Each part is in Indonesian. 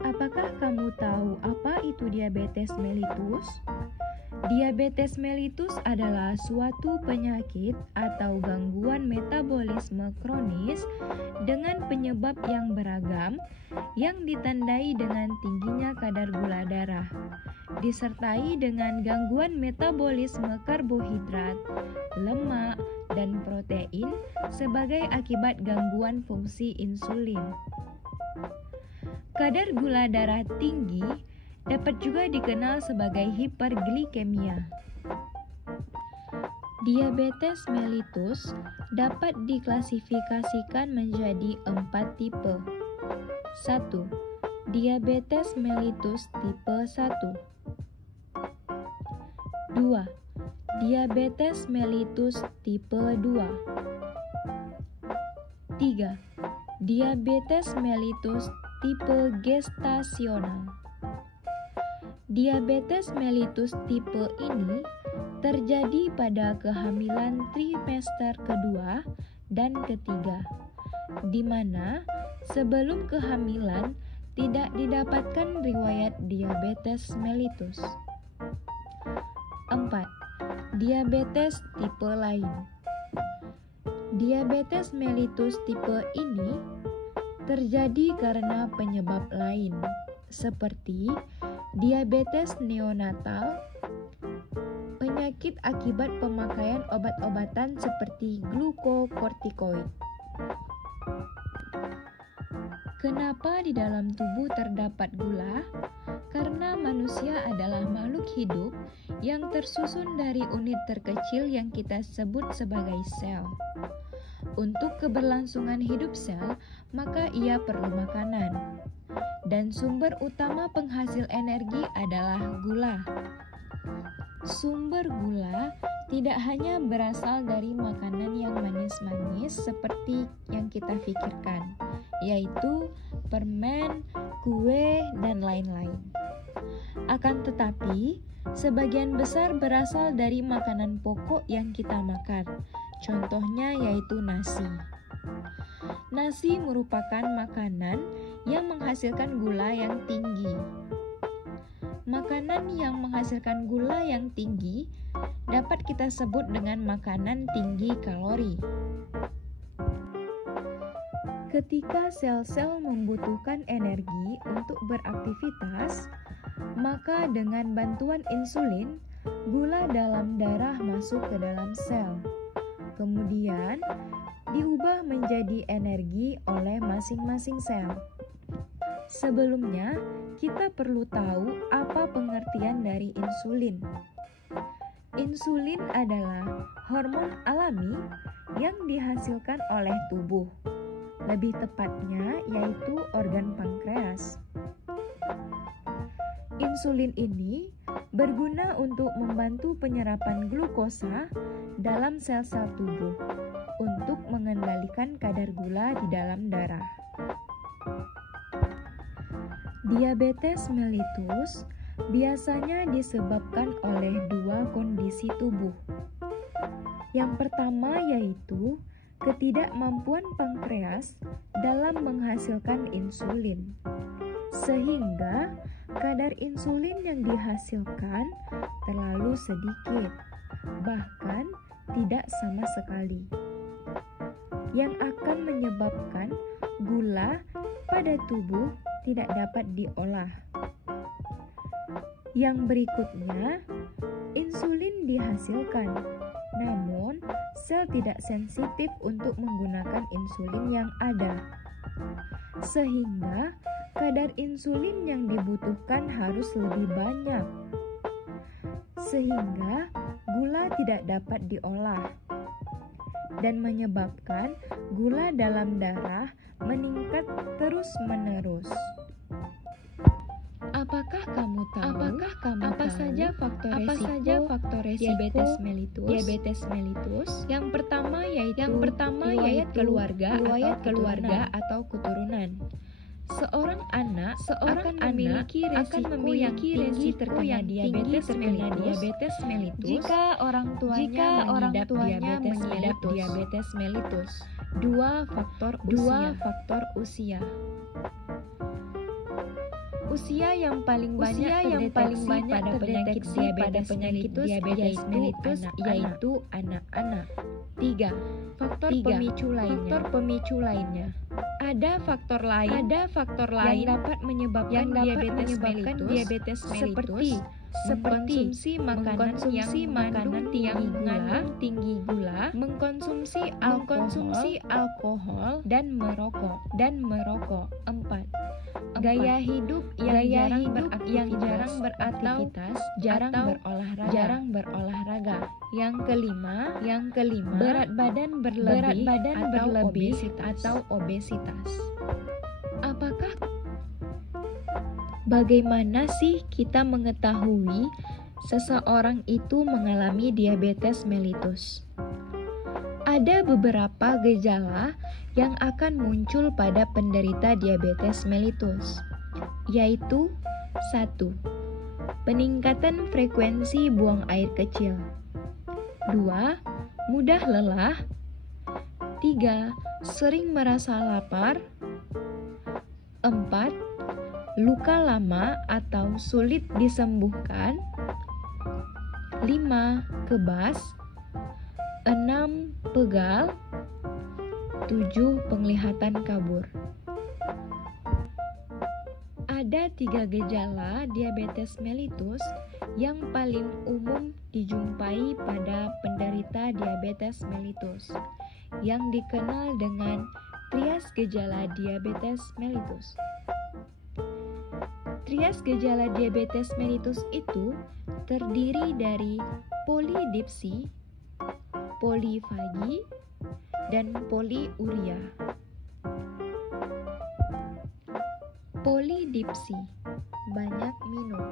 Apakah kamu tahu apa itu diabetes mellitus? Diabetes mellitus adalah suatu penyakit atau gangguan metabolisme kronis dengan penyebab yang beragam yang ditandai dengan tingginya kadar gula darah, disertai dengan gangguan metabolisme karbohidrat, lemak, dan protein sebagai akibat gangguan fungsi insulin. Kadar gula darah tinggi dapat juga dikenal sebagai hiperglikemia. Diabetes mellitus dapat diklasifikasikan menjadi 4 tipe. 1. Diabetes mellitus tipe 1. 2. Diabetes mellitus tipe 2. 3. Diabetes mellitus tipe gestasional. Diabetes mellitus tipe ini terjadi pada kehamilan trimester kedua dan ketiga, di mana sebelum kehamilan tidak didapatkan riwayat diabetes mellitus. 4. Diabetes tipe lain. Diabetes mellitus tipe ini terjadi karena penyebab lain, seperti diabetes neonatal, penyakit akibat pemakaian obat-obatan seperti glukokortikoid. Kenapa di dalam tubuh terdapat gula? Karena manusia adalah makhluk hidup yang tersusun dari unit terkecil yang kita sebut sebagai sel. Untuk keberlangsungan hidup sel, maka ia perlu makanan. Dan sumber utama penghasil energi adalah gula. Sumber gula tidak hanya berasal dari makanan yang manis-manis seperti yang kita pikirkan, yaitu permen, kue, dan lain-lain. Akan tetapi, sebagian besar berasal dari makanan pokok yang kita makan. Contohnya yaitu nasi. Nasi merupakan makanan yang menghasilkan gula yang tinggi. Makanan yang menghasilkan gula yang tinggi dapat kita sebut dengan makanan tinggi kalori. Ketika sel-sel membutuhkan energi untuk beraktivitas, maka dengan bantuan insulin, gula dalam darah masuk ke dalam sel. Kemudian, diubah menjadi energi oleh masing-masing sel. Sebelumnya, kita perlu tahu apa pengertian dari insulin. Insulin adalah hormon alami yang dihasilkan oleh tubuh. Lebih tepatnya, yaitu organ pankreas. Insulin ini berguna untuk membantu penyerapan glukosa dalam sel-sel tubuh untuk mengendalikan kadar gula di dalam darah. Diabetes mellitus biasanya disebabkan oleh 2 kondisi tubuh. Yang pertama yaitu ketidakmampuan pankreas dalam menghasilkan insulin, sehingga kadar insulin yang dihasilkan terlalu sedikit, bahkan tidak sama sekali, yang akan menyebabkan gula pada tubuh tidak dapat diolah. Yang berikutnya, insulin dihasilkan, namun sel tidak sensitif untuk menggunakan insulin yang ada, sehingga kadar insulin yang dibutuhkan harus lebih banyak, sehingga gula tidak dapat diolah dan menyebabkan gula dalam darah meningkat terus-menerus. Apakah kamu tahu apa saja faktor resiko diabetes mellitus? Yang pertama yaitu riwayat keluarga atau keturunan. Seorang anak akan memiliki resiko yang tinggi terkena diabetes mellitus jika orang tuanya mengidap diabetes mellitus. 2 faktor usia. Usia yang paling banyak pada penyakit diabetes mellitus yaitu anak-anak. 3. Faktor pemicu lainnya. Ada faktor lain yang dapat menyebabkan diabetes mellitus seperti mengkonsumsi makanan tinggi gula, mengkonsumsi alkohol dan merokok. 4. Gaya hidup yang jarang beraktivitas, jarang berolahraga. Yang kelima, berat badan berlebih atau obesitas. Bagaimana sih kita mengetahui seseorang itu mengalami diabetes mellitus? Ada beberapa gejala yang akan muncul pada penderita diabetes mellitus, yaitu 1. Peningkatan frekuensi buang air kecil. 2. Mudah lelah. 3. Sering merasa lapar. 4. Luka lama atau sulit disembuhkan. 5. Kebas. 6. Pegal. 7. Penglihatan kabur. Ada 3 gejala diabetes mellitus yang paling umum dijumpai pada penderita diabetes mellitus, yang dikenal dengan trias gejala diabetes mellitus. Trias gejala diabetes mellitus itu terdiri dari polidipsi, polifagi, dan poliuria. Polidipsi, banyak minum.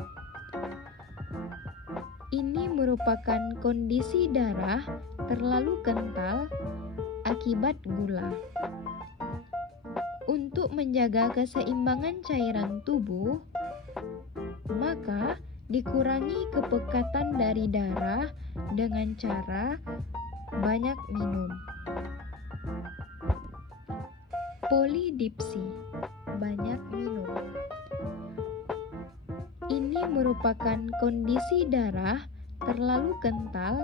Ini merupakan kondisi darah terlalu kental akibat gula. Untuk menjaga keseimbangan cairan tubuh, maka dikurangi kepekatan dari darah dengan cara banyak minum. Polidipsi, banyak minum. Ini merupakan kondisi darah terlalu kental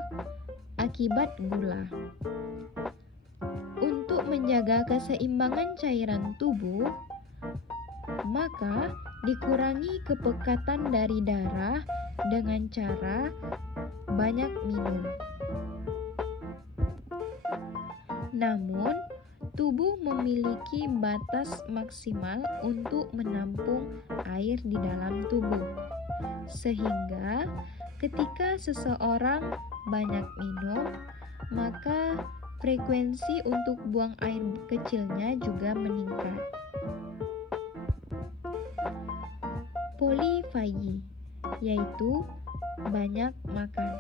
akibat gula. Untuk menjaga keseimbangan cairan tubuh, maka dikurangi kepekatan dari darah dengan cara banyak minum. Namun, tubuh memiliki batas maksimal untuk menampung air di dalam tubuh, sehingga ketika seseorang banyak minum, maka frekuensi untuk buang air kecilnya juga meningkat. Polifagi, yaitu banyak makan.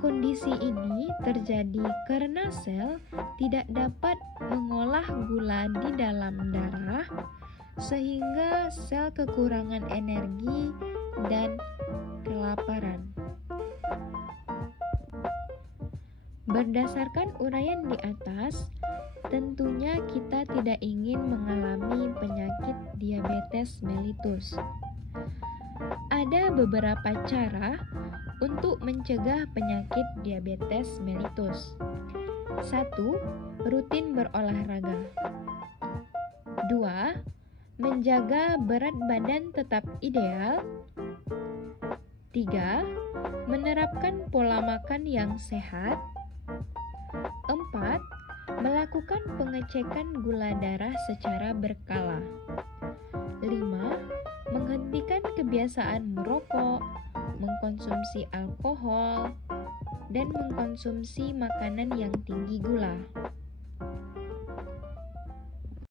Kondisi ini terjadi karena sel tidak dapat mengolah gula di dalam darah, sehingga sel kekurangan energi dan kelaparan. Berdasarkan uraian di atas, tentunya kita tidak ingin mengalami penyakit diabetes mellitus. Ada beberapa cara untuk mencegah penyakit diabetes mellitus. 1. Rutin berolahraga. 2. Menjaga berat badan tetap ideal. 3. Menerapkan pola makan yang sehat. 4. Melakukan pengecekan gula darah secara berkala. 5. Menghentikan kebiasaan merokok, mengkonsumsi alkohol, dan mengkonsumsi makanan yang tinggi gula.